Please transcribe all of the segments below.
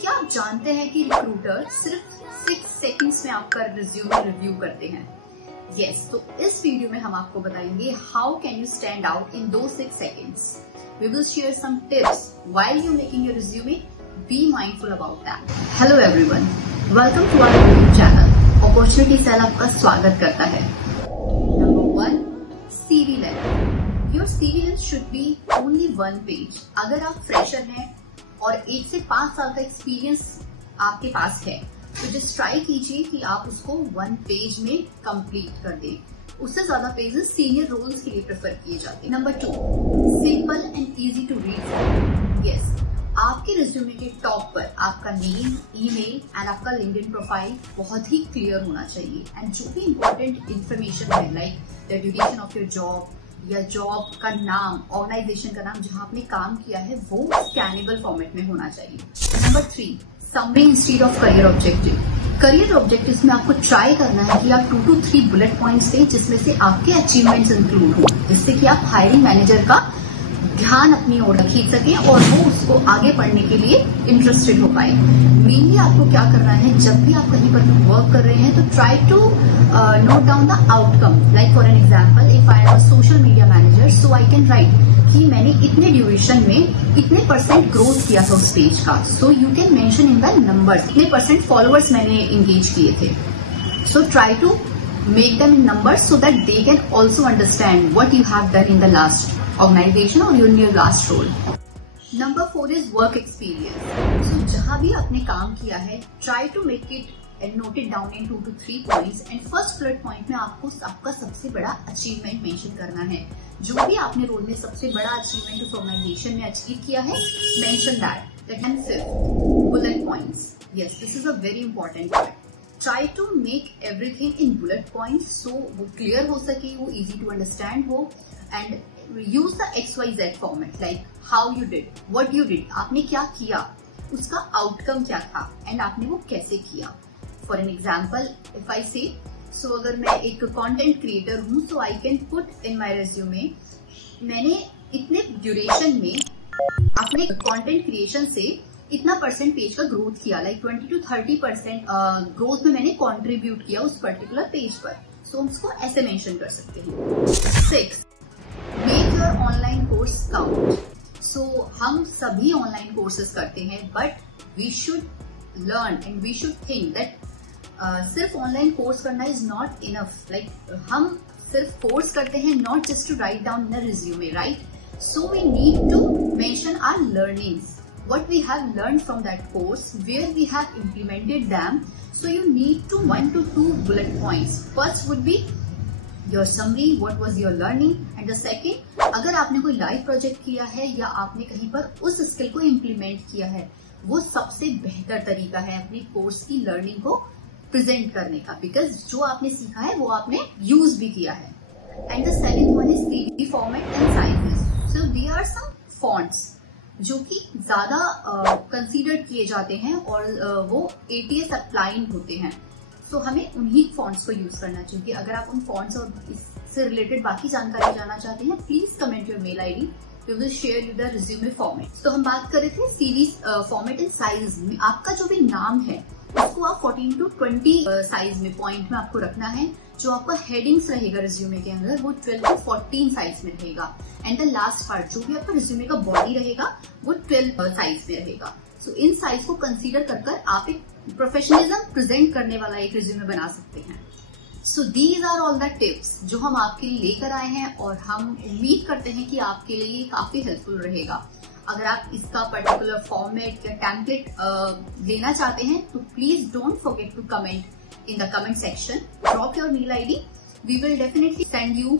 क्या आप जानते हैं कि रिक्रूटर सिर्फ 6 सेकंड्स में आपका रिज्यूमे रिव्यू करते हैं? यस, तो इस वीडियो में हम आपको बताएंगे how can you stand out in दो 6 seconds. We will share some tips while you're making your resume. Be mindful about that. Hello everyone, welcome to our YouTube channel. Opportunity Cell आपका स्वागत करता है. Number 1, CV length. Your CV length should be only 1 page. अगर आप fresher हैं और 1 से 5 साल का एक्सपीरियंस आपके पास है, तो जस्ट ट्राई कीजिए कि आप उसको 1 पेज में कंप्लीट कर दें. उससे ज्यादा पेजेस सीनियर रोल्स के लिए प्रेफर किए जाते हैं. Number 2, simple and easy to read. Yes, आपके रिज्यूमे के टॉप पर आपका नेम, ईमेल एंड आपका लिंक्डइन प्रोफाइल बहुत ही क्लियर होना चाहिए. एंड जो भी इंपॉर्टेंट इन्फॉर्मेशन है, like the duration of your job या जॉब का नाम, ऑर्गेनाइजेशन का नाम जहां आपने काम किया है, वो स्कैनेबल फॉर्मेट में होना चाहिए. Number 3, summary instead of career objective. Career objectives में आपको ट्राई करना है कि आप 2 to 3 बुलेट पॉइंट्स दें जिसमें से आपके अचीवमेंट्स इंक्लूड हो, जिससे कि आप हायरिंग मैनेजर का ध्यान अपनी ओर खींच सकें और वो उसको आगे पढ़ने के लिए इंटरेस्टेड हो पाए. मेनली आपको क्या करना है, जब भी आप कहीं पर वर्क कर रहे हैं तो try to note down the outcome. Like for an example, if I am a social media manager, so I can write कि मैंने इतने ड्यूरेशन में इतने % ग्रोथ किया था उस पेज का. So you can mention in the numbers, इतने % फॉलोअर्स मैंने एंगेज किए थे. So try to make them in numbers so that they can also understand what you have done in the last organization or in your last role. Number 4 is work experience. So जहां भी आपने काम किया है, try to make it and note it down in 2 to 3 points. And first bullet point में आपको आपका सबसे बड़ा achievement mention करना है. जो भी आपने रोल में सबसे बड़ा achievement उस organization में achieve किया है, mention that. Then 5th, bullet points. Yes, this is a very important part. Try to make everything in bullet points so वो clear हो सके, वो easy to understand हो, and use the XYZ format like how you did, what you did, आपने क्या किया, उसका outcome क्या था, and आपने वो कैसे किया. For an example, if I say, so अगर मैं एक content creator हूँ, so I can put in my resume, मैंने इतने duration में अपने content creation से इतना % पेज का ग्रोथ किया, लाइक 20 to 30% ग्रोथ में मैंने कंट्रीब्यूट किया उस पर्टिकुलर पेज पर. सो उसको ऐसे मेंशन कर सकते हैं. 6, make your online course count. So हम सभी ऑनलाइन कोर्सेज करते हैं, but we should learn and we should think that सिर्फ ऑनलाइन कोर्स करना इज नॉट इनफ. लाइक हम सिर्फ कोर्स करते हैं not just to write down in a resume, right? So we need to mention our learnings, what we have learned from that course, where we have implemented them. So you need to 1 to 2 bullet points. First would be your summary, what was your learning, and the second, अगर आपने कोई live project किया है या आपने कहीं पर उस स्किल को इम्प्लीमेंट किया है, वो सबसे बेहतर तरीका है अपनी कोर्स की लर्निंग को प्रेजेंट करने का, बिकॉज जो आपने सीखा है वो आपने यूज भी किया है. And the 7th one is CV format and sizes. So there are some fonts जो कि ज्यादा कंसीडर किए जाते हैं और वो ATS अप्लाइंग होते हैं. सो हमें उन्हीं फॉन्ट्स को यूज करना चाहिए. अगर आप उन फॉन्ट्स और इससे रिलेटेड बाकी जानकारी जानना चाहते हैं, please comment your mail ID. We will share you the resume format. तो हम बात कर रहे थे CV फॉर्मेट एंड साइज में. आपका जो भी नाम है उसको आप 14 to 20 साइज में, पॉइंट में आपको रखना है. जो आपका हेडिंग्स रहेगा रिज्यूमे के अंदर, वो 12 to 14 साइज में रहेगा. एंड द लास्ट पार्ट, जो भी आपका रिज्यूमे का बॉडी रहेगा, वो 12 साइज में रहेगा. सो इन साइज को कंसीडर कर आप एक प्रोफेशनलिज्म प्रेजेंट करने वाला एक रिज्यूमे बना सकते हैं. So these are all the tips जो हम आपके लिए लेकर आए हैं, और हम उम्मीद करते हैं कि आपके लिए काफी हेल्पफुल रहेगा. अगर आप इसका पर्टिकुलर फॉर्मेट या टेम्पलेट लेना चाहते हैं, तो please don't forget to comment in the comment section. Drop your mail ID. We will definitely send you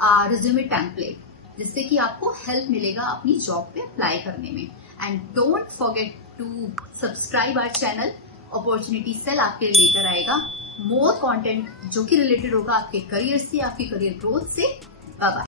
a resume template, जिससे कि आपको हेल्प मिलेगा अपनी जॉब पे अप्लाई करने में. And don't forget to subscribe our channel. Opportunity cell आपके लिए लेकर आएगा मोर कंटेंट जो कि रिलेटेड होगा आपके करियर से, आपकी करियर ग्रोथ से. Bye bye.